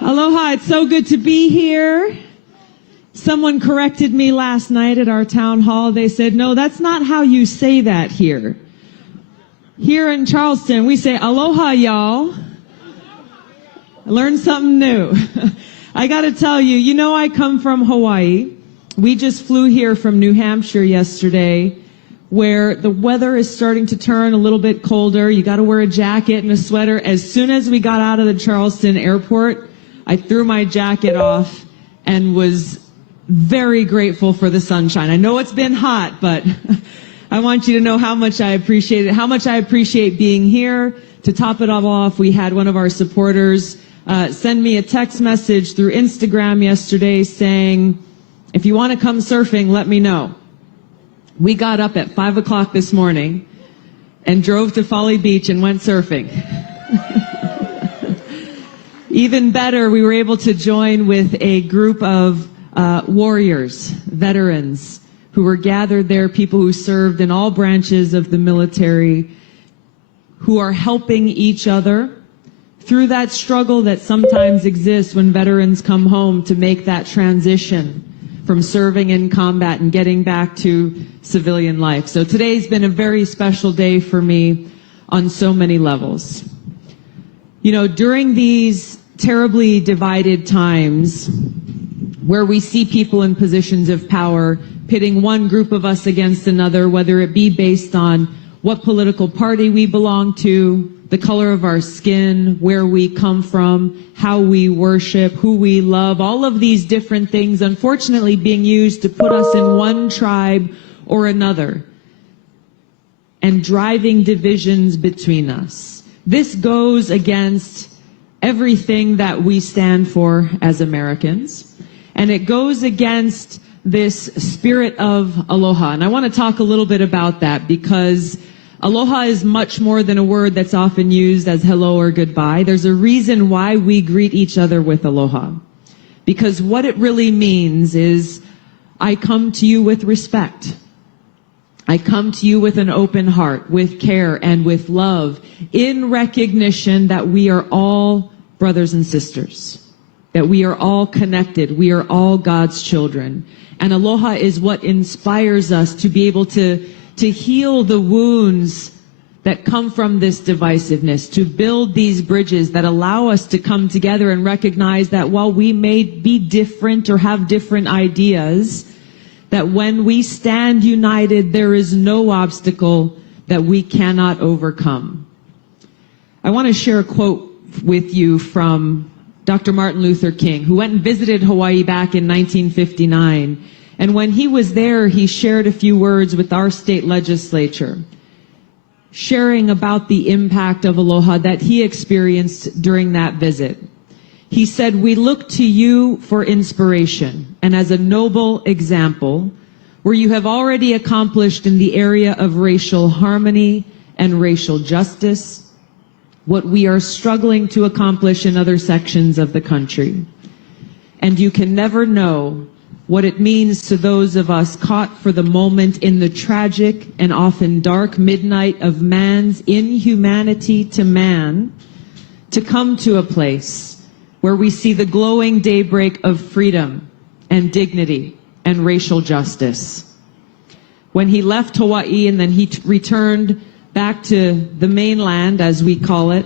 Aloha, it's so good to be here. Someone corrected me last night at our town hall. They said, no, that's not how you say that here. Here in Charleston, we say, aloha, y'all. I learned something new. I got to tell you, you know I come from Hawaii. We just flew here from New Hampshire yesterday, where the weather is starting to turn a little bit colder. You got to wear a jacket and a sweater. As soon as we got out of the Charleston airport, I threw my jacket off and was very grateful for the sunshine. I know it's been hot, but I want you to know how much I appreciate it, how much I appreciate being here. To top it all off, we had one of our supporters send me a text message through Instagram yesterday saying, if you want to come surfing, let me know. We got up at 5 o'clock this morning and drove to Folly Beach and went surfing. Even better, we were able to join with a group of warriors, veterans, who were gathered there, people who served in all branches of the military, who are helping each other through that struggle that sometimes exists when veterans come home to make that transition from serving in combat and getting back to civilian life. So today's been a very special day for me on so many levels. You know, during these terribly divided times where we see people in positions of power pitting one group of us against another, whether it be based on what political party we belong to, the color of our skin, where we come from, how we worship, who we love, all of these different things, unfortunately, being used to put us in one tribe or another and driving divisions between us. This goes against everything that we stand for as Americans, and it goes against this spirit of aloha. And I want to talk a little bit about that because aloha is much more than a word that's often used as hello or goodbye. There's a reason why we greet each other with aloha. Because what it really means is, I come to you with respect. I come to you with an open heart, with care and with love, in recognition that we are all brothers and sisters, that we are all connected, we are all God's children. And aloha is what inspires us to be able to heal the wounds that come from this divisiveness, to build these bridges that allow us to come together and recognize that while we may be different or have different ideas, that when we stand united, there is no obstacle that we cannot overcome. I want to share a quote with you from Dr. Martin Luther King, who went and visited Hawaii back in 1959. And when he was there, he shared a few words with our state legislature, sharing about the impact of aloha that he experienced during that visit. He said, "We look to you for inspiration and as a noble example where you have already accomplished in the area of racial harmony and racial justice what we are struggling to accomplish in other sections of the country. And you can never know what it means to those of us caught for the moment in the tragic and often dark midnight of man's inhumanity to man, to come to a place where we see the glowing daybreak of freedom and dignity and racial justice." When he left Hawaii and then he returned back to the mainland, as we call it,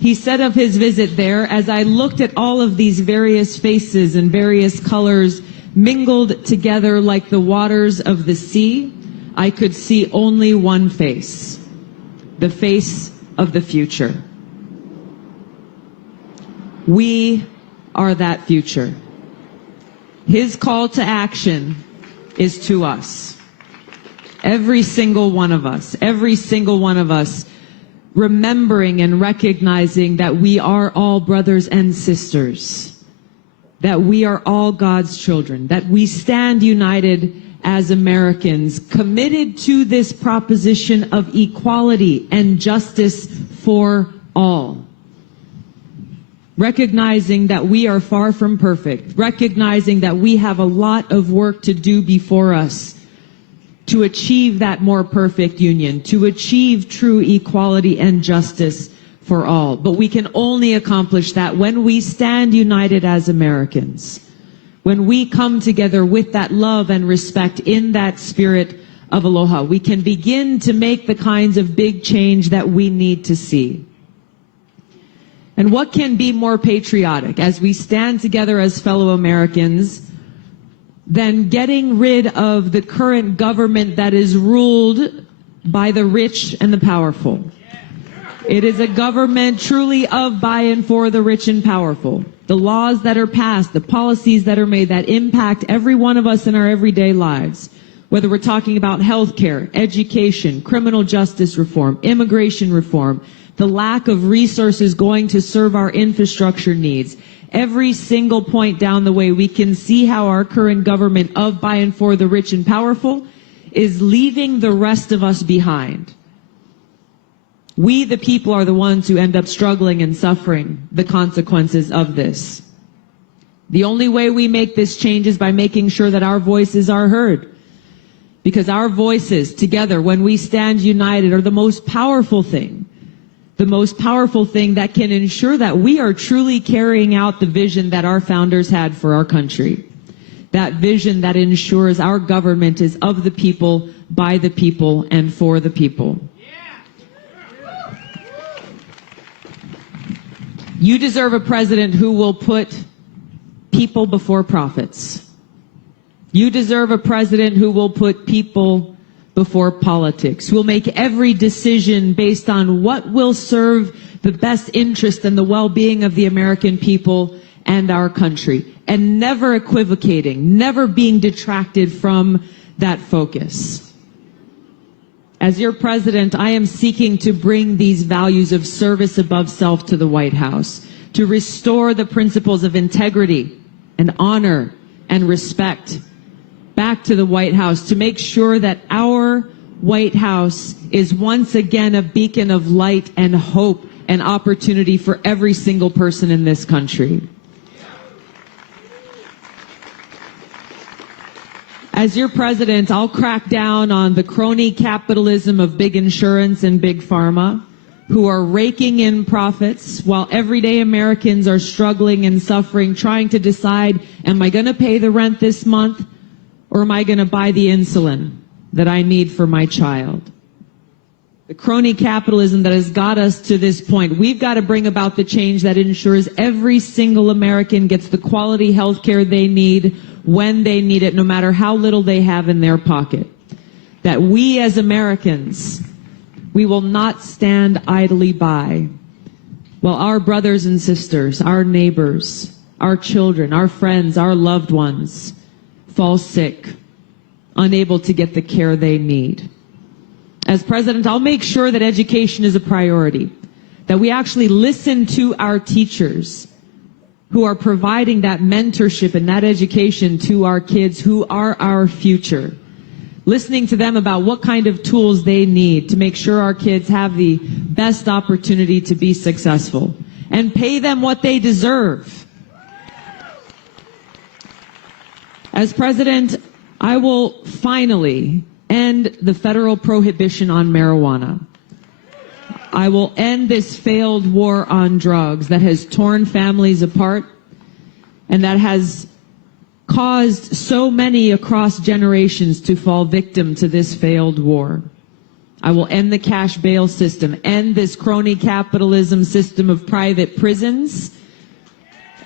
he said of his visit there, "As I looked at all of these various faces and various colors mingled together like the waters of the sea, I could see only one face, the face of the future." We are that future. His call to action is to us. Every single one of us, remembering and recognizing that we are all brothers and sisters, that we are all God's children, that we stand united as Americans, committed to this proposition of equality and justice for all. Recognizing that we are far from perfect, recognizing that we have a lot of work to do before us to achieve that more perfect union, to achieve true equality and justice for all. But we can only accomplish that when we stand united as Americans, when we come together with that love and respect in that spirit of aloha. We can begin to make the kinds of big change that we need to see. And what can be more patriotic as we stand together as fellow Americans than getting rid of the current government that is ruled by the rich and the powerful? It is a government truly of, by, and for the rich and powerful. The laws that are passed, the policies that are made that impact every one of us in our everyday lives, whether we're talking about healthcare, education, criminal justice reform, immigration reform, the lack of resources going to serve our infrastructure needs. Every single point down the way, we can see how our current government of, by, and for the rich and powerful is leaving the rest of us behind. We, the people, are the ones who end up struggling and suffering the consequences of this. The only way we make this change is by making sure that our voices are heard. Because our voices together, when we stand united, are the most powerful thing. The most powerful thing that can ensure that we are truly carrying out the vision that our founders had for our country. That vision that ensures our government is of the people, by the people, and for the people. You deserve a president who will put people before profits. You deserve a president who will put people before politics, who will make every decision based on what will serve the best interest and the well-being of the American people and our country, and never equivocating, never being detracted from that focus. As your president, I am seeking to bring these values of service above self to the White House, to restore the principles of integrity and honor and respect back to the White House, to make sure that our White House is once again a beacon of light and hope and opportunity for every single person in this country. As your president, I'll crack down on the crony capitalism of big insurance and big pharma, who are raking in profits while everyday Americans are struggling and suffering, trying to decide, am I going to pay the rent this month? Or am I going to buy the insulin that I need for my child? The crony capitalism that has got us to this point. We've got to bring about the change that ensures every single American gets the quality health care they need when they need it, no matter how little they have in their pocket. That we as Americans, we will not stand idly by while our brothers and sisters, our neighbors, our children, our friends, our loved ones fall sick, unable to get the care they need. As president, I'll make sure that education is a priority, that we actually listen to our teachers who are providing that mentorship and that education to our kids who are our future. Listening to them about what kind of tools they need to make sure our kids have the best opportunity to be successful, and pay them what they deserve. As president, I will finally end the federal prohibition on marijuana. I will end this failed war on drugs that has torn families apart and that has caused so many across generations to fall victim to this failed war. I will end the cash bail system, end this crony capitalism system of private prisons,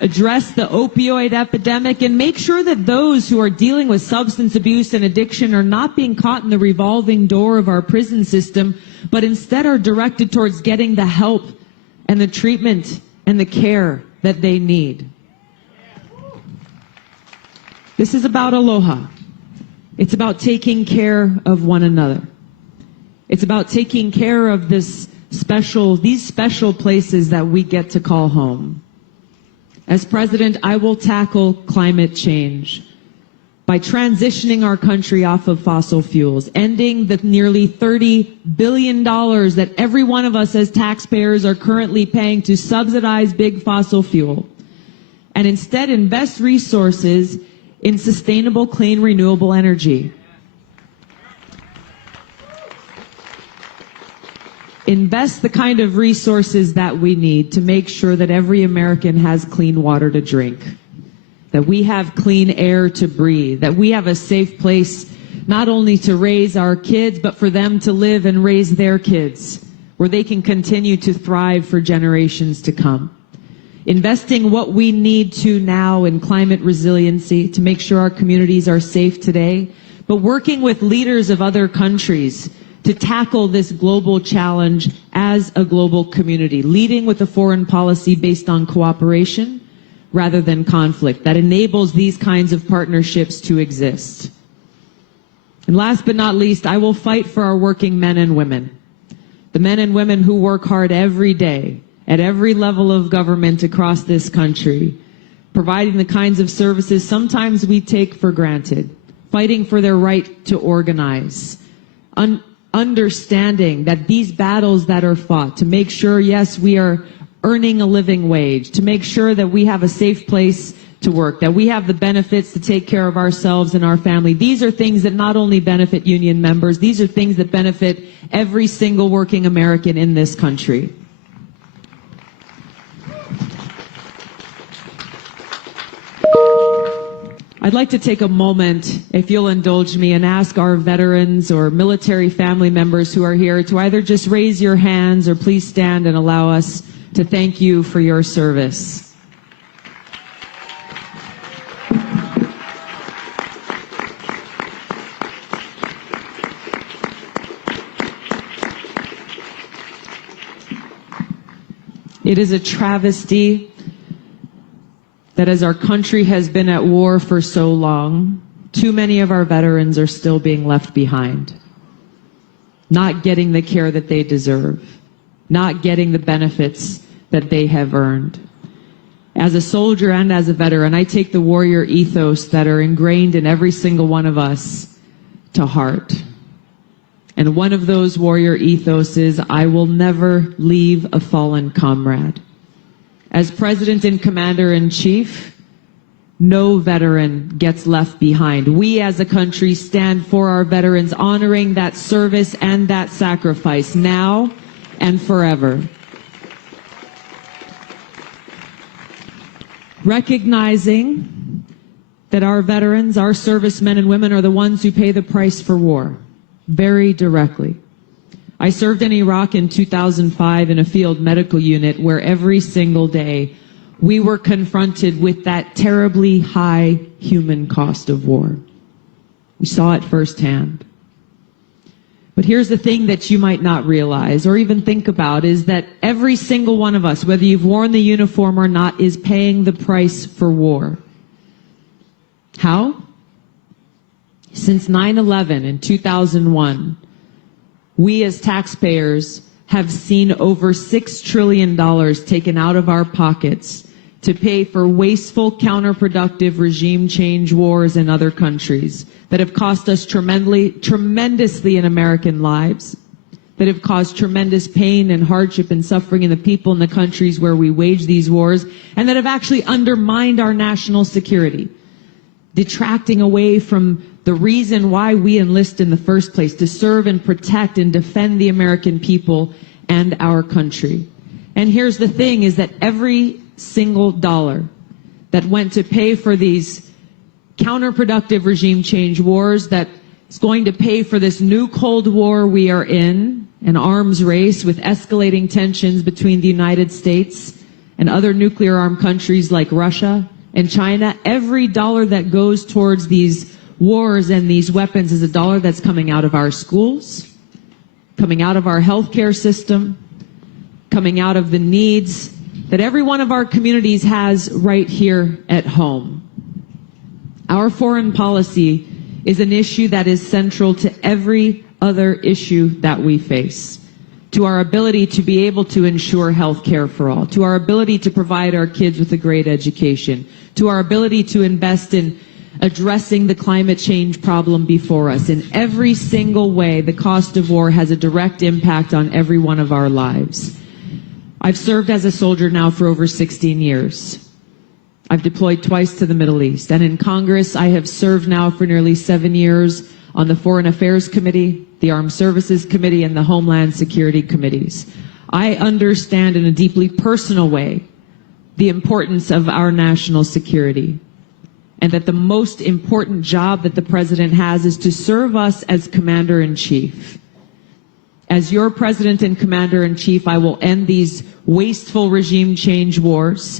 address the opioid epidemic, and make sure that those who are dealing with substance abuse and addiction are not being caught in the revolving door of our prison system, but instead are directed towards getting the help and the treatment and the care that they need. This is about aloha. It's about taking care of one another. It's about taking care of these special places that we get to call home. As president, I will tackle climate change by transitioning our country off of fossil fuels, ending the nearly $30 billion that every one of us as taxpayers are currently paying to subsidize big fossil fuel, and instead invest resources in sustainable, clean, renewable energy. invest the kind of resources that we need to make sure that every American has clean water to drink, that we have clean air to breathe, that we have a safe place not only to raise our kids, but for them to live and raise their kids, where they can continue to thrive for generations to come. Investing what we need to now in climate resiliency to make sure our communities are safe today, but working with leaders of other countries to tackle this global challenge as a global community, leading with a foreign policy based on cooperation rather than conflict that enables these kinds of partnerships to exist. And last but not least, I will fight for our working men and women, the men and women who work hard every day at every level of government across this country, providing the kinds of services sometimes we take for granted, fighting for their right to organize, understanding that these battles that are fought to make sure, yes, we are earning a living wage, to make sure that we have a safe place to work, that we have the benefits to take care of ourselves and our family. These are things that not only benefit union members, these are things that benefit every single working American in this country. I'd like to take a moment, if you'll indulge me, and ask our veterans or military family members who are here to either just raise your hands or please stand and allow us to thank you for your service. It is a travesty that as our country has been at war for so long, too many of our veterans are still being left behind, not getting the care that they deserve, not getting the benefits that they have earned. As a soldier and as a veteran, I take the warrior ethos that are ingrained in every single one of us to heart. And one of those warrior ethos is, I will never leave a fallen comrade. As President and Commander-in-Chief, no veteran gets left behind. We as a country stand for our veterans, honoring that service and that sacrifice now and forever. Recognizing that our veterans, our servicemen and women, are the ones who pay the price for war, very directly. I served in Iraq in 2005 in a field medical unit where every single day we were confronted with that terribly high human cost of war. We saw it firsthand. But here's the thing that you might not realize or even think about is that every single one of us, whether you've worn the uniform or not, is paying the price for war. How? Since 9/11 in 2001, we as taxpayers have seen over $6 trillion taken out of our pockets to pay for wasteful, counterproductive regime change wars in other countries that have cost us tremendously in American lives, that have caused tremendous pain and hardship and suffering in the people in the countries where we wage these wars, and that have actually undermined our national security, detracting away from the reason why we enlist in the first place, to serve and protect and defend the American people and our country. And here's the thing, is that every single dollar that went to pay for these counterproductive regime change wars, that is going to pay for this new Cold War we are in, an arms race with escalating tensions between the United States and other nuclear armed countries like Russia and China, every dollar that goes towards these wars and these weapons is a dollar that's coming out of our schools, coming out of our healthcare system, coming out of the needs that every one of our communities has right here at home. Our foreign policy is an issue that is central to every other issue that we face, to our ability to be able to ensure health care for all, to our ability to provide our kids with a great education, to our ability to invest in addressing the climate change problem before us. In every single way, the cost of war has a direct impact on every one of our lives. I've served as a soldier now for over 16 years. I've deployed twice to the Middle East, and in Congress I have served now for nearly 7 years on the Foreign Affairs Committee, the Armed Services Committee, and the Homeland Security Committees. I understand in a deeply personal way the importance of our national security, and that the most important job that the President has is to serve us as Commander-in-Chief. As your President and Commander-in-Chief, I will end these wasteful regime change wars,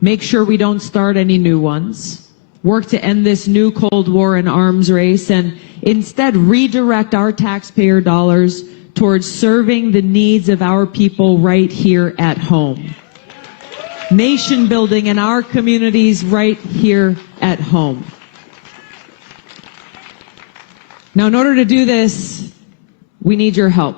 make sure we don't start any new ones, work to end this new Cold War and arms race, and instead redirect our taxpayer dollars towards serving the needs of our people right here at home. Nation building in our communities right here at home. Now, in order to do this, we need your help.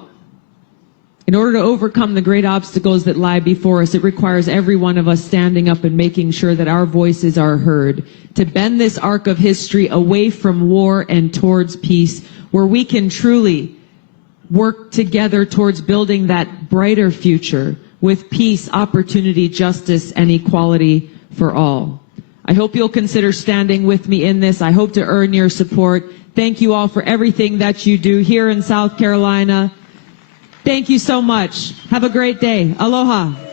In order to overcome the great obstacles that lie before us, it requires every one of us standing up and making sure that our voices are heard, to bend this arc of history away from war and towards peace, where we can truly work together towards building that brighter future with peace, opportunity, justice, and equality for all. I hope you'll consider standing with me in this. I hope to earn your support. Thank you all for everything that you do here in South Carolina. Thank you so much. Have a great day. Aloha.